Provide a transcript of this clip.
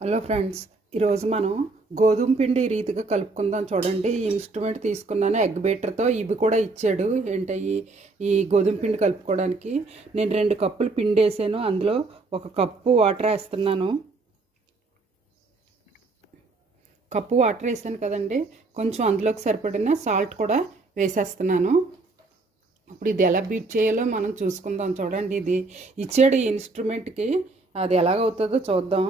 Hello friends, ఈరోజు మనం గోధుమ పిండి ఈ రీతిగా కలుపుకుందాం. చూడండి, ఈ ఇన్స్ట్రుమెంట్ తీసుకున్నాను ఎగ్ బీటర్తో. ఇవి కూడా ఇచ్చాడు. ఏంటయ్యి ఈ గోధుమ పిండి కలుపుకోవడానికి నేను 2 కప్పులు పిండి వేసాను. అందులో 1 కప్పు వాటర్ వేస్తున్నాను. కప్పు వాటర్ వేసాను కదండి, కొంచెం అందులోకి సరిపడిన సాల్ట్ కూడా వేసేస్తున్నాను. ఇప్పుడు ఇది ఎలా బీట్ చేయాలో మనం చూసుకుందాం. చూడండి, ఇది ఇచ్చాడు ఈ ఇన్స్ట్రుమెంట్కి. అది ఎలాగవుతుందో చూద్దాం.